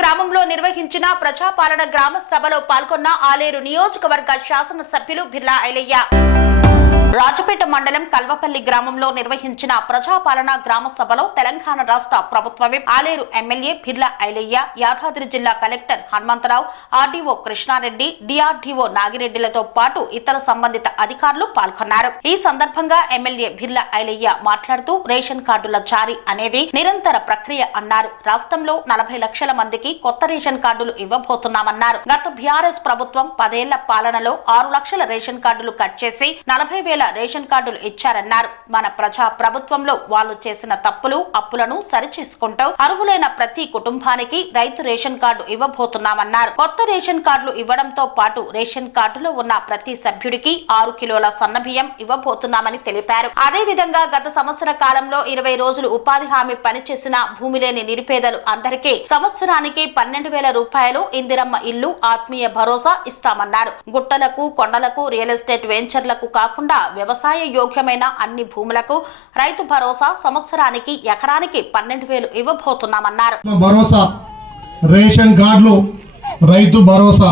గ్రామంలో నిర్వహించిన ప్రజాపాలన గ్రామ సభలో పాల్గొన్న ఆలేరు నియోజకవర్గ శాసనసభ్యులు బిర్లా ఐలయ్య. రాజపేట మండలం కల్వపల్లి గ్రామంలో నిర్వహించిన ప్రజాపాలన గ్రామ సభలో తెలంగాణ రాష్ట్ర ప్రభుత్వ విప్ ఆలేరు ఎమ్మెల్యే బిర్లా ఐలయ్య, యాదాద్రి జిల్లా collector Hanumantharao, RDO Krishnareddy, DRDO నాగిరెడ్డిలతో పాటు ఇతర సంబంధిత అధికారులు పాల్గొన్నారు. ఈ సందర్భంగా ఎమ్మెల్యే బిర్లా ఐలయ్య మాట్లాడుతూ రేషన్ కార్డుల జారీ అనేది నిరంతర ప్రక్రియ అన్నారు. రాష్ట్రంలో 40 లక్షల మందికి కొత్త రేషన్ కార్డులు ఇవ్వబోతున్నామన్నారు. గత బీఆర్ఎస్ ప్రభుత్వం 10 ఏళ్ల పాలనలో 6 లక్షల రేషన్ కార్డులు కట్ చేసి 40,000 రేషన్ కార్డులు ఇచ్చారన్నారు. మన ప్రజా ప్రభుత్వంలో వాళ్ళు చేసిన తప్పులు అప్పులను సరిచేసుకుంటూ అర్హులైన ప్రతి కుటుంబానికి రైతు రేషన్ కార్డు ఇవ్వబోతున్నామన్నారు. కొత్త రేషన్ కార్డులు ఇవ్వడంతో పాటు రేషన్ కార్డులో ఉన్న ప్రతి సభ్యుడికి 6 కిలోల సన్నబియ్యం ఇవ్వబోతున్నామని తెలిపారు. అదేవిధంగా గత సంవత్సర కాలంలో 20 రోజులు ఉపాధి హామీ పనిచేసిన భూమి లేని నిరుపేదలు అందరికీ సంవత్సరానికి 12,000 రూపాయలు ఇందిరమ్మ ఇల్లు, ఆత్మీయ భరోసా ఇస్తామన్నారు. గుట్టలకు, కొండలకు, రియల్ ఎస్టేట్ వెంచర్లకు కాకుండా వ్యవసాయ యోగ్యమైన అన్ని భూములకు రైతు భరోసా సంవత్సరానికి ఎకరానికి 12,000 ఇవ్వబోతున్నామన్నారు. భరోసా, రేషన్ కార్డులు, రైతు భరోసా,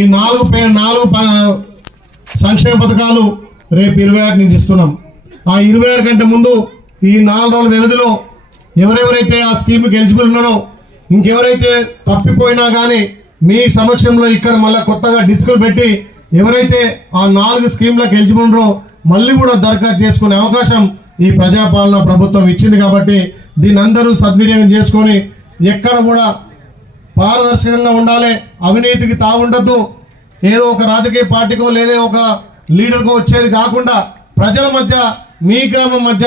ఈ 4 సంక్షేమ పథకాలు రేపు 26 నుంచి ఇస్తున్నాం. ఆ 26 కంటే ముందు ఈ 4 రోజుల వ్యవధిలో ఎవరెవరైతే ఆ స్కీమ్కి ఎలిజిబుల్ ఉన్నారో, ఇంకెవరైతే తప్పిపోయినా కానీ మీ సమక్షంలో ఇక్కడ మళ్ళీ కొత్తగా డిస్కులు పెట్టి ఎవరైతే ఆ 4 స్కీమ్లకు ఎలిజిబుల్ ఉన్నారో మళ్ళీ కూడా దరఖాస్తు చేసుకునే అవకాశం ఈ ప్రజాపాలన ప్రభుత్వం ఇచ్చింది. కాబట్టి దీన్ని అందరూ సద్వినియోగం చేసుకొని ఎక్కడ కూడా పారదర్శకంగా ఉండాలి, అవినీతికి తావుండద్దు. ఏదో ఒక రాజకీయ పార్టీకో లేదా ఒక లీడర్కో వచ్చేది కాకుండా ప్రజల మధ్య, మీ గ్రామం మధ్య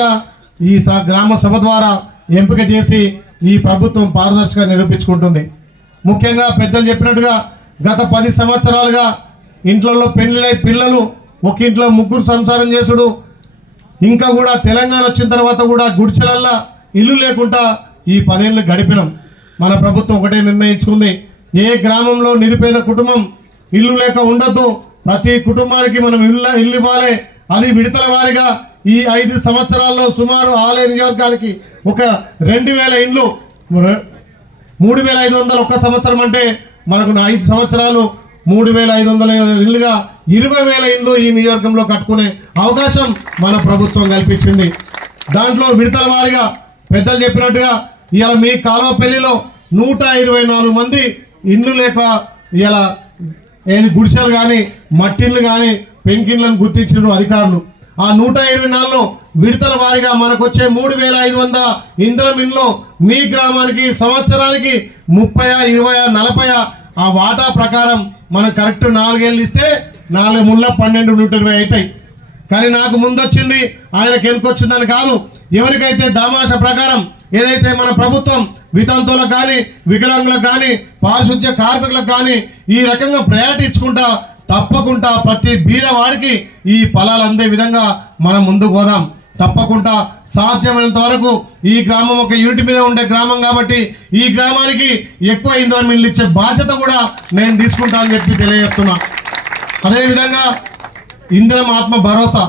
ఈ గ్రామ సభ ద్వారా ఎంపిక చేసి ఈ ప్రభుత్వం పారదర్శకంగా నిరూపించుకుంటుంది. ముఖ్యంగా పెద్దలు చెప్పినట్టుగా గత 10 సంవత్సరాలుగా ఇంట్లో పెళ్లిలై పిల్లలు ఒక ఇంట్లో 3 సంసారం చేసుడు, ఇంకా కూడా తెలంగాణ వచ్చిన తర్వాత కూడా గుడిచెలల్లా ఇల్లు లేకుండా ఈ 10 ఏళ్ళు గడిపినాం. మన ప్రభుత్వం ఒకటే నిర్ణయించుకుంది, ఏ గ్రామంలో నిరుపేద కుటుంబం ఇల్లు లేక ఉండొద్దు, ప్రతి కుటుంబానికి మనం ఇల్లు ఇవ్వాలి. అది విడతల వారిగా ఈ 5 సంవత్సరాల్లో సుమారు ఆలేరు నియోజకవర్గానికి ఒక 2,000 ఇండ్లు, 3,500 ఒక్క సంవత్సరం అంటే మనకు 5 సంవత్సరాలు 3,500 ఇళ్లుగా 20,000 ఇండ్లు ఈ నియోజకవర్గంలో కట్టుకునే అవకాశం మన ప్రభుత్వం కల్పించింది. దాంట్లో విడతల వారిగా పెద్దలు చెప్పినట్టుగా ఇవాళ మీ కాలువపల్లిలో 124 మంది ఇండ్లు లేక ఇలా ఏది గుడిసెలు కానీ మట్టిండ్లు కానీ పెంకిండ్లను గుర్తించిన అధికారులు. ఆ 124లో విడతల వారిగా మనకు వచ్చే 3,500 ఇంధనం ఇండ్లు మీ గ్రామానికి సంవత్సరానికి 30, 20, 40 ఆ వాటా ప్రకారం మనం కరెక్ట్ 4 ఏళ్ళు ఇస్తే 4 ముళ్ళ 12, 120 అవుతాయి. కానీ నాకు ముందొచ్చింది ఆయనకి వెనుకొచ్చిందని కాదు, ఎవరికైతే దామాష ప్రకారం ఏదైతే మన ప్రభుత్వం వితంతువులకు కానీ, వికలాంగులకు కానీ, పారిశుద్ధ్య కార్మికులకు కానీ ఈ రకంగా ప్రయారిటీ ఇచ్చుకుంటా తప్పకుండా ప్రతి బీదవాడికి ఈ ఫలాలు అందే విధంగా మనం ముందుకు పోదాం. తప్పకుండా సాధ్యమైనంత వరకు ఈ గ్రామం ఒక యూనిట్ మీద ఉండే గ్రామం కాబట్టి ఈ గ్రామానికి ఎక్కువ ఇంధనం ఇల్లు ఇచ్చే బాధ్యత కూడా నేను తీసుకుంటా అని చెప్పి తెలియజేస్తున్నా. అదేవిధంగా ఇంధనం ఆత్మ భరోసా,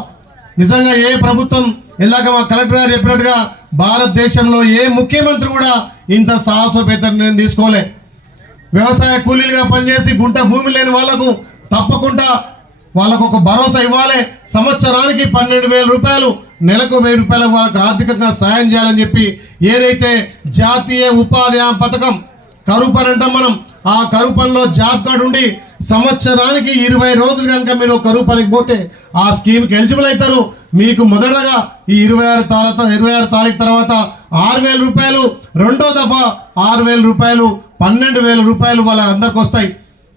నిజంగా ఏ ప్రభుత్వం ఇలాగ మా కలెక్టర్ గారు చెప్పినట్టుగా భారతదేశంలో ఏ ముఖ్యమంత్రి కూడా ఇంత సాహసోపేత నిర్ణయం తీసుకోలే. వ్యవసాయ కూలీలుగా పనిచేసి గుంట భూమి లేని వాళ్లకు తప్పకుండా వాళ్ళకు ఒక భరోసా ఇవ్వాలి. సంవత్సరానికి 12,000 రూపాయలు, నెలకు 1,000 రూపాయలు వాళ్ళకు ఆర్థికంగా సాయం చేయాలని చెప్పి ఏదైతే జాతీయ ఉపాధి హామీ పథకం కరువు పని అంటాం మనం, ఆ కరువు పనిలో జాబ్ కార్డు ఉండి సంవత్సరానికి 20 రోజులు కనుక మీరు కరువు పనికి పోతే ఆ స్కీమ్కి ఎలిజిబుల్ అవుతారు. మీకు మొదటగా ఈ 26 తారీఖు తర్వాత 6,000 రూపాయలు, రెండో దఫా 6,000 రూపాయలు, 12,000 రూపాయలు వాళ్ళ అందరికి వస్తాయి.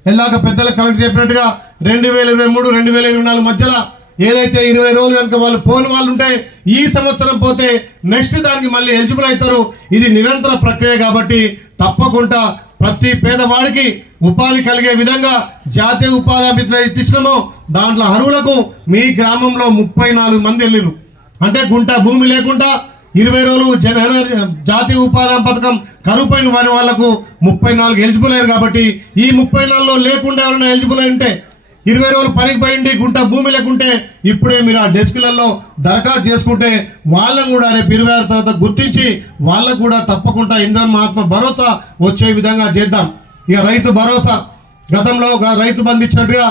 ఎలాగ పెద్దలకు కలెక్ట్ చెప్పినట్టుగా 2023, 2024 మధ్యలో ఏదైతే 20 రోజులు కనుక వాళ్ళు పోని వాళ్ళు ఉంటే ఈ సంవత్సరం పోతే నెక్స్ట్ దానికి మళ్ళీ ఎలిజిబుల్ అవుతారు. ఇది నిరంతర ప్రక్రియ కాబట్టి తప్పకుండా ప్రతి పేదవాడికి ఉపాధి కలిగే విధంగా జాతీయ ఉపాధి హామీ ఇచ్చినామో దాంట్లో అర్హులకు మీ గ్రామంలో 34 మంది వెళ్ళిరు. అంటే గుంట భూమి లేకుండా 20 రోజులు జాతీయ ఉపాధి హామీ పథకం కరువు పైన వాళ్లకు 34 ఎలిజిబుల్ అయ్యారు. కాబట్టి ఈ 34లో లేకుండా ఎవరైనా ఎలిజిబుల్ అంటే 20 రోజులు పనికి పోయింది గుంట భూమి లేకుంటే ఇప్పుడే మీరు ఆ డెస్క్లలో దరఖాస్తు చేసుకుంటే వాళ్ళని కూడా రేపు 26 తర్వాత గుర్తించి వాళ్ళకు కూడా తప్పకుండా ఇంద్రమ్మ ఆత్మ భరోసా వచ్చే విధంగా చేద్దాం. ఇక రైతు భరోసా గతంలో రైతు బంధు ఇచ్చినట్టుగా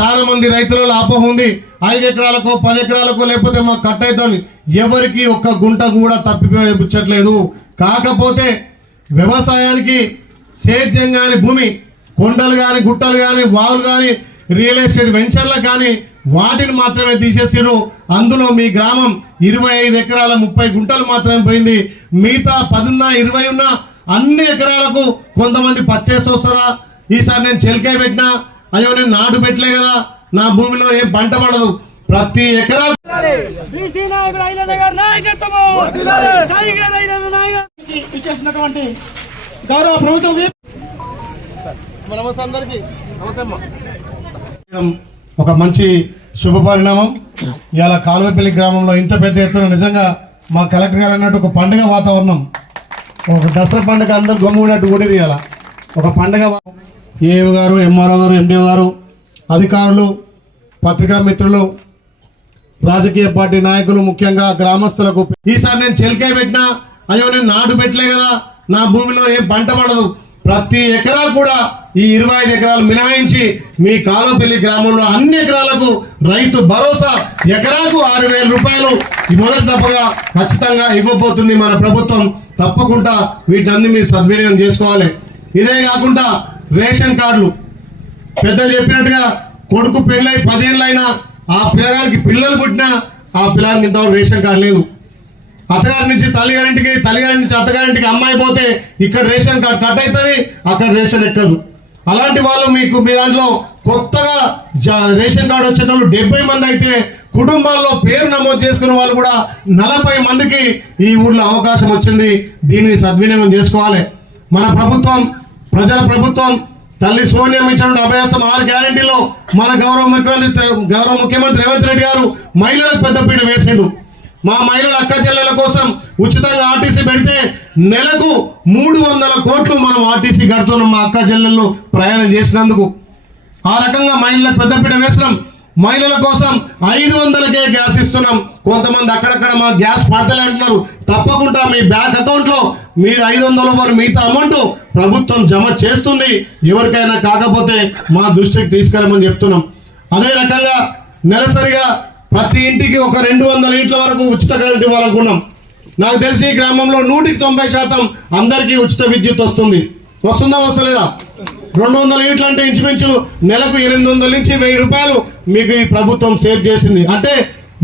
చాలా మంది రైతులలో అపోహ ఉంది. 5 ఎకరాలకు 10 ఎకరాలకు లేకపోతే మాకు కట్ అవుతుంది. ఎవరికి ఒక్క గుంట కూడా తప్పిపుచ్చట్లేదు. కాకపోతే వ్యవసాయానికి సేద్యం కానీ భూమి కొండలు కానీ గుట్టలు కానీ వాగులు కానీ రియల్ ఎస్టేట్ వెంచర్లకు కానీ వాటిని మాత్రమే తీసేసారు. అందులో మీ గ్రామం 25 ఎకరాల 30 గుంటలు మాత్రమే పోయింది. మిగతా 10 ఉన్నా 20 ఉన్నా అన్ని ఎకరాలకు కొంతమంది పత్తేసి వస్తుందా, ఈసారి నేను చెలికాయ పెట్టినా, అయ్యో నేను నాటు పెట్టలే కదా, నా భూమిలో ఏం పంట పడదు. ప్రతి ఎకరా ఇచ్చేసినటువంటి గౌరవ ప్రభుత్వం ఒక మంచి శుభ పరిణామం. ఇవాళ కాలువపల్లి గ్రామంలో ఇంత పెద్ద ఎత్తున నిజంగా మా కలెక్టర్ గారు అన్నట్టు ఒక పండుగ వాతావరణం, ఒక దసరా పండుగ అందరు గమ్మునట్టు కూడా ఇవాళ ఒక పండుగ. ఏఓ గారు, ఎంఆర్ఓ గారు, ఎండిఓ గారు, అధికారులు, పత్రికా మిత్రులు, రాజకీయ పార్టీ నాయకులు, ముఖ్యంగా గ్రామస్తులకు ఈసారి నేను చెలికాయ పెట్టినా, అయ్యో నేను నాటు పెట్టలే కదా, నా భూమిలో ఏం పంట పడదు. ప్రతి ఎకరా కూడా ఈ 25 ఎకరాలు మినహాయించి మీ కాలువపల్లి గ్రామంలో అన్ని ఎకరాలకు రైతు భరోసా ఎకరాకు 6,000 రూపాయలు మొదటి దఫగా ఖచ్చితంగా ఇవ్వబోతుంది మన ప్రభుత్వం. తప్పకుండా వీటన్ని మీరు సద్వినియోగం చేసుకోవాలి. ఇదే కాకుండా రేషన్ కార్డులు పెద్దలు చెప్పినట్టుగా కొడుకు పెళ్ళై 10 ఏళ్ళైనా ఆ పిల్లగారికి పిల్లలు పుట్టినా ఆ పిల్లగారికి ఇంతవరకు రేషన్ కార్డు లేదు. అత్తగారి నుంచి తల్లిగారింటికి, తల్లిగారి నుంచి అత్తగారింటికి అమ్మాయి పోతే ఇక్కడ రేషన్ కార్డు కట్ అవుతుంది, అక్కడ రేషన్ ఎక్కదు. అలాంటి వాళ్ళు మీకు మీ దాంట్లో కొత్తగా రేషన్ కార్డు వచ్చేటప్పుడు 70 మంది అయితే కుటుంబాల్లో పేరు నమోదు చేసుకున్న వాళ్ళు కూడా 40 మందికి ఈ ఊర్లో అవకాశం వచ్చింది. దీన్ని సద్వినియోగం చేసుకోవాలి. మన ప్రభుత్వం ప్రజల ప్రభుత్వం. తల్లి సోనియా ఇచ్చిన అభయాసం 6 గ్యారెంటీలో మన గౌరవ ముఖ్యమంత్రి రేవంత్ రెడ్డి గారు మహిళలకు పెద్దపీట వేసిండు. మా మహిళల అక్క చెల్లెల కోసం ఉచితంగా ఆర్టీసీ పెడితే నెలకు 300 కోట్లు మనం ఆర్టీసీ కడుతున్నాం మా అక్క చెల్లెళ్ళు ప్రయాణం చేసినందుకు. ఆ రకంగా మహిళలకు పెద్దపీట వేసినాం. మహిళల కోసం 500కే గ్యాస్ ఇస్తున్నాం. కొంతమంది అక్కడక్కడ మా గ్యాస్ పడతలే అంటున్నారు. తప్పకుండా మీ బ్యాంక్ అకౌంట్లో మీరు 500 మిగతా అమౌంట్ ప్రభుత్వం జమ చేస్తుంది. ఎవరికైనా కాకపోతే మా దృష్టికి తీసుకెళ్ళమని చెప్తున్నాం. అదే రకంగా నెలసరిగా ప్రతి ఇంటికి ఒక 200 యూనిట్ల వరకు ఉచిత కరెంట్ ఇవ్వాలనుకున్నాం. నాకు తెలిసి ఈ గ్రామంలో 190% అందరికీ ఉచిత విద్యుత్ వస్తుంది. వస్తుందా వస్తలేదా? 200 యూనిట్లు అంటే ఇంచుమించు నెలకు 800 నుంచి 1000 రూపాయలు మీకు ఈ ప్రభుత్వం సేవ్ చేసింది. అంటే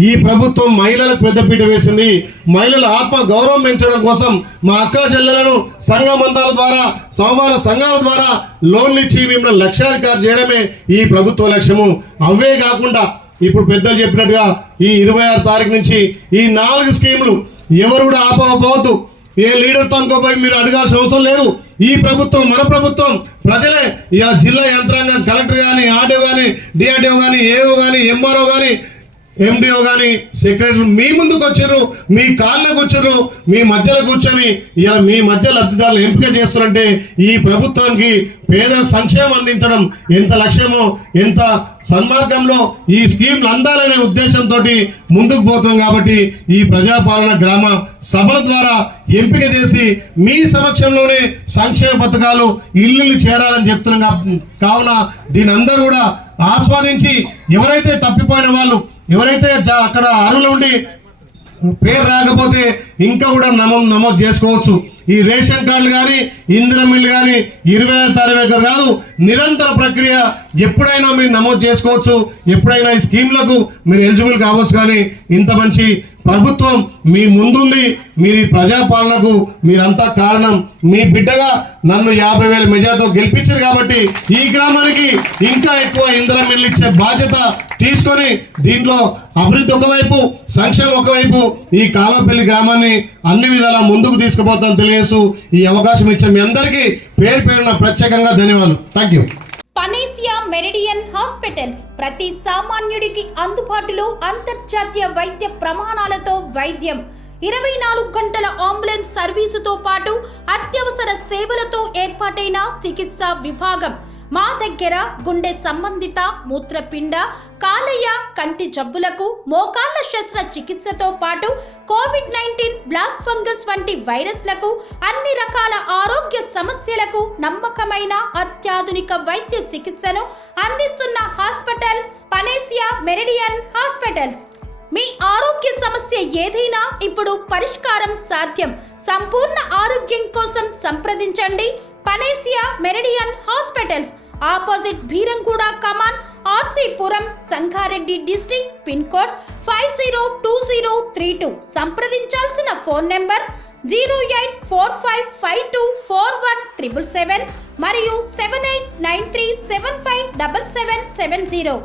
ఈ ప్రభుత్వం మహిళలకు పెద్దపీట వేసింది. మహిళల ఆత్మ గౌరవం పెంచడం కోసం మా అక్క చెల్లెలను సంఘ బంధాల ద్వారా, సమాన సంఘాల ద్వారా లోన్లు ఇచ్చి మిమ్మల్ని లక్ష్యాధికారి చేయడమే ఈ ప్రభుత్వ లక్ష్యము. అవే కాకుండా ఇప్పుడు పెద్దలు చెప్పినట్టుగా ఈ 26 తారీఖు నుంచి ఈ 4 స్కీములు ఎవరు కూడా ఆపకపోవద్దు. ఏ లీడర్తో అనుకోపోయి మీరు అడగాల్సిన అవసరం లేదు. ఈ ప్రభుత్వం మన ప్రభుత్వం, ప్రజలే. ఇలా జిల్లా యంత్రాంగం, కలెక్టర్ కానీ, ఆర్డీఓ కానీ, డిఆర్డీఓ కానీ, ఏఓ కానీ, ఎంఆర్ఓ కానీ, ఎండిఓ కానీ, సెక్రటరీ మీ ముందుకు వచ్చారు, మీ కాళ్ళకు వచ్చారు, మీ మధ్యలో కూర్చొని ఇలా మీ మధ్య లబ్ధిదారులు ఎంపిక చేస్తారంటే ఈ ప్రభుత్వానికి పేదలకు సంక్షేమం అందించడం ఎంత లక్ష్యమో, ఎంత సన్మార్గంలో ఈ స్కీమ్లు అందాలనే ఉద్దేశంతో ముందుకు పోతున్నాం. కాబట్టి ఈ ప్రజాపాలన గ్రామ సభల ద్వారా ఎంపిక చేసి మీ సమక్షంలోనే సంక్షేమ పథకాలు ఇల్లు చేరాలని చెప్తున్నాం. కావున దీని అందరూ కూడా ఆస్వాదించి ఎవరైతే తప్పిపోయిన వాళ్ళు, ఎవరైతే అక్కడ అర్హులు ఉండి పేరు రాకపోతే ఇంకా కూడా నమోదు చేసుకోవచ్చు. ఈ రేషన్ కార్డులు కానీ, ఇందిరమిల్లు కానీ 26 తారీఖు కాదు, నిరంతర ప్రక్రియ. ఎప్పుడైనా మీరు నమోదు చేసుకోవచ్చు, ఎప్పుడైనా ఈ స్కీమ్లకు మీరు ఎలిజిబుల్ కావచ్చు. కానీ ఇంత మంచి ప్రభుత్వం మీ ముందుంది. మీరు ఈ ప్రజాపాలనకు మీరంతా కారణం. మీ బిడ్డగా నన్ను 50,000 మెజార్టీతో గెలిపించారు కాబట్టి ఈ గ్రామానికి ఇంకా ఎక్కువ ఇందిరమిల్లు ఇచ్చే బాధ్యత తీసుకొని దీంట్లో అభివృద్ధి ఒకవైపు, సంక్షేమం ఒకవైపు ఈ కాలువపల్లి గ్రామాన్ని అన్ని విధాలా ముందుకు తీసుకుపోతాను తెలియజేస్తూ ఈ అవకాశం ఇచ్చిన మీ అందరికీ పేరు పేరున ప్రత్యేకంగా ధన్యవాదాలు. Thank you. Panacea Meridian hospitals ప్రతి సామాన్యుడికి అందుబాటులో అంతర్జాతీయ వైద్య ప్రమాణాలతో వైద్యం, 24 గంటల అంబులెన్స్ సర్వీసుతో పాటు అత్యవసర సేవలతో ఏర్పాటైన చికిత్సా విభాగం, మా దగ్గర గుండె సంబంధిత మూత్రపిండ కాలేయ కంటి జబ్బులకు మోకాళ్ల శస్త్రచికిత్సతో పాటు కోవిడ్-19 బ్లాక్ ఫంగస్ వంటి వైరస్లకు అన్ని రకాల ఆరోగ్య సమస్యలకు నమ్మకమైన అత్యాధునిక వైద్య చికిత్సను అందిస్తున్న హాస్పిటల్ పనేసియా మెరిడియన్ హాస్పిటల్స్. మీ ఆరోగ్య సమస్య ఏదైనా ఇప్పుడు పరిష్కారం సాధ్యం. సంపూర్ణ ఆరోగ్యం కోసం సంప్రదించండి Panacea Meridian hospitals, opposite Bheeramguda Kaman, RC Puram, Sangareddy district, pin code 502032. సంప్రదించాల్సిన ఫోన్ నెంబర్ 0845524177 మరియు 7893757770.